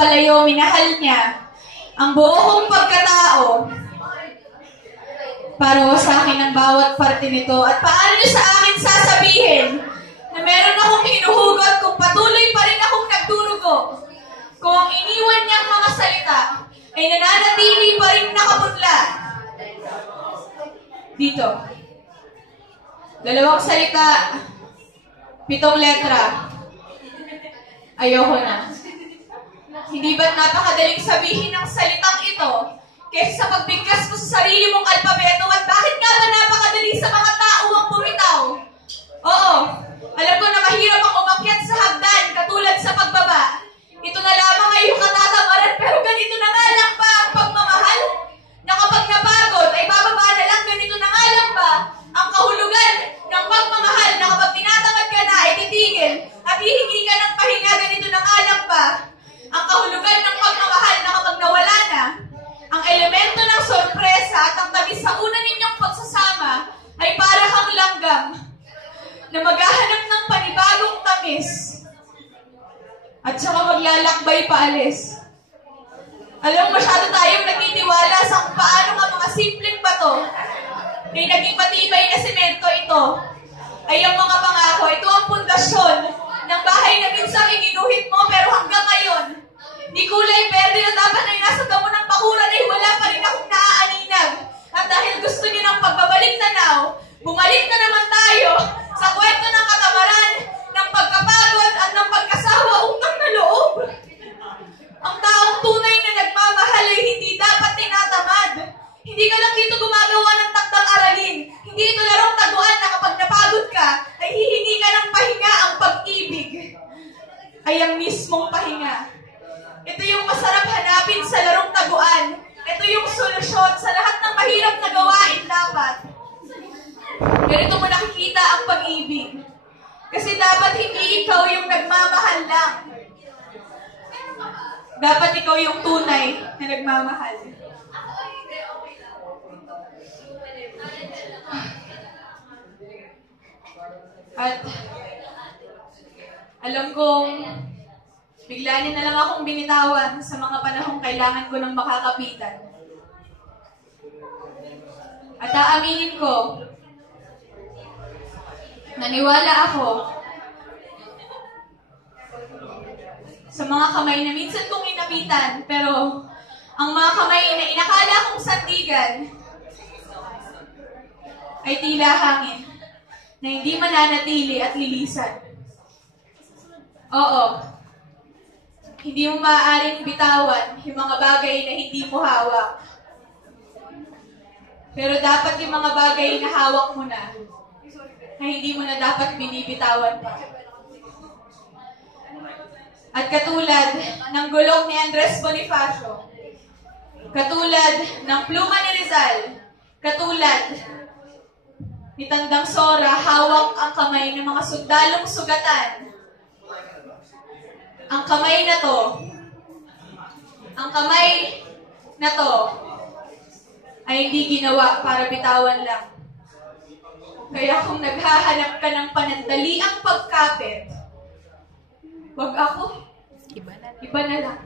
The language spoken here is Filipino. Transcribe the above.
pagpapalayo, minahal niya ang buo kong pagkatao para sa akin ang bawat parte nito. At paano niyo sa akin sasabihin na meron akong hinuhugot kung patuloy pa rin akong nagdurugo? Kung ang iniwan niyang mga salita ay nananatili pa rin nakaputla. Dito. 2 salita, 7 letra. Ayoko na. Hindi ba't napakadaling sabihin ng salitang ito kaysa sa pagbigkas mo sa sarili mong alpabeto? At bakit nga ba napakadali sa mga tao ang bumitaw? Oo, alam ko na mahirap ang umakyat sa hagdan katulad sa pagbaba. Ito na lamang ay yung katatamaran, pero ganito na nga lang ba ang pagmamahal? Na kapag napagod ay bababa na lang, ganito na nga lang ba ang kahulugan ng pagmamahal? Na kapag tinatamad ka na ay titigil at hihingi ka ng pahinga, ganito na nga lang ba ang kahulugan ng pagmamahal? Na kapag nawala na ang elemento ng sorpresa at ang tamis sa una ninyong pagsasama ay para kang langgam na maghahanap ng panibagong tamis at saka maglalakbay paalis. Alam mo, masyado tayong nagtitiwala sa kung paano nga mga simpleng bato ay naging matibay na semento. Ito ay ang mga pangako. Ito ang pundasyon ng bahay na minsan iginuhit mo, pero hanggang ngayon di kulay berde na dapat ay nasa damo ng bakuran ay wala pa rin akong naaaninag. At dahil gusto niyo ng pagbabalik tanaw, bumalik na naman tayo sa kwento ng katamaran, ng pagkapagod at ng pagkasawa, utang na loob. Ang taong tunay na nagmamahal ay hindi dapat tinatamad. Hindi ka lang dito gumagawa ng takdang aralin. Hindi ito larong taguan na kapag napagod ka, ay hihingi ka ng pahinga. Ang pag-ibig ay ang mismong pahinga. Ito yung masarap hanapin sa larong taguan. Ito yung solusyon sa lahat ng mahirap na gawain dapat. Ganito mo nakikita ang pag-ibig. Kasi dapat hindi ikaw yung nagmamahal lang. Dapat ikaw yung tunay na nagmamahal. At alam kong bigla niya na lang akong binitawan sa mga panahong kailangan ko ng makakapitan. At aaminin ko, naniwala ako sa mga kamay na minsan kong inapitan, pero ang mga kamay na inakala kong sandigan ay tila hangin na hindi mananatili at lilisan. Oo, hindi mo maaaring bitawan yung mga bagay na hindi mo hawak. Pero dapat yung mga bagay na hawak mo na hindi mo na dapat binibitawan pa. At katulad ng gulong ni Andres Bonifacio, katulad ng pluma ni Rizal, katulad ni Tandang Sora, hawak ang kamay ng mga sundalong sugatan. Ang kamay na to ay hindi ginawa para bitawan lang. Kaya kung naghahanap ka ng panandaliang pagkapit, wag ako. Iba na lang.